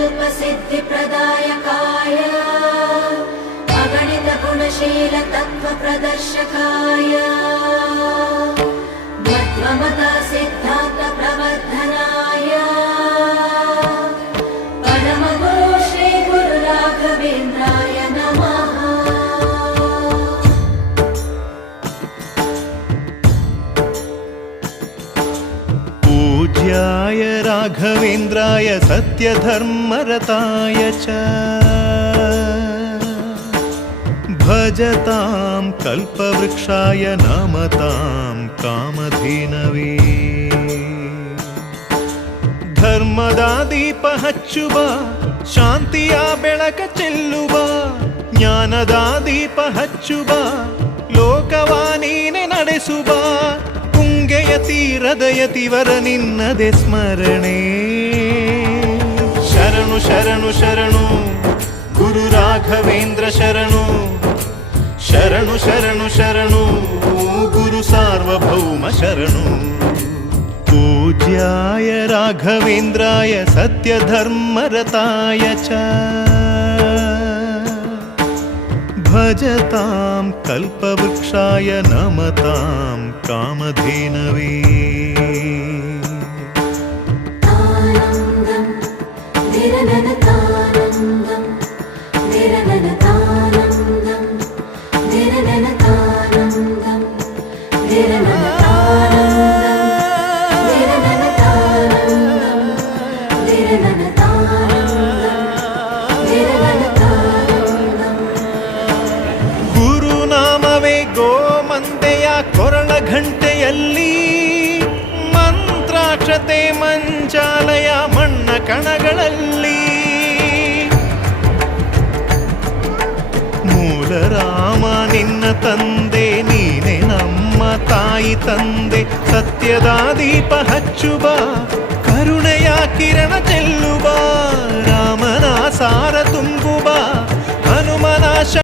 सङ्कल्पसिद्धिप्रदायकाय अगणितगुणशीलतत्त्वप्रदर्शकाय पूज्याय राघवेन्द्राय सत्यधर्मरताय च भजतां कल्पवृक्षाय नमतां कामधेनवे ಧರ್ಮದ ದೀಪ ಹಚ್ಚುವ ಶಾಂತಿಯ ಬೆಳಕ ಚೆಲ್ಲುವ ಜ್ಞಾನದ ದೀಪ ಹಚ್ಚುವ ಲೋಕವ ತುಂಗೆಯ ತೀರದ ಯತಿವರ ನಿನ್ನದೆ ಸ್ಮರಣೆ ಶರಣು ಶರಣು ಶರಣು ಗುರು ರಾಘವೇಂದ್ರ ಶರಣು ಶರಣು ಶರಣು ಶರಣು ಗುರು ಸಾರ್ವಭೌಮ ಶರಣು पूज्याय राघवेन्द्राय सत्यधर्मरताय च भजतां कल्पवृक्षाय नमतां कामधेनवे तानन्दं निरननतानन्दं निरननतानन्दं ಗೋಮಂತೆಯ ಕೊರಳ ಘಂಟೆಯಲ್ಲಿ ಮಂತ್ರಾಕ್ಷತೆ ಮಂಚಾಲಯ ಮಣ್ಣ ಕಣಗಳಲ್ಲಿ ಮೂಲ ರಾಮ ನಿನ್ನ ತಂದೆ, ನೀನೆ ನಮ್ಮ ತಾಯಿ ತಂದೆ, ಸತ್ಯದ ದೀಪ ಹಚ್ಚುವ, ಕರುಣೆಯ ಕಿರಣ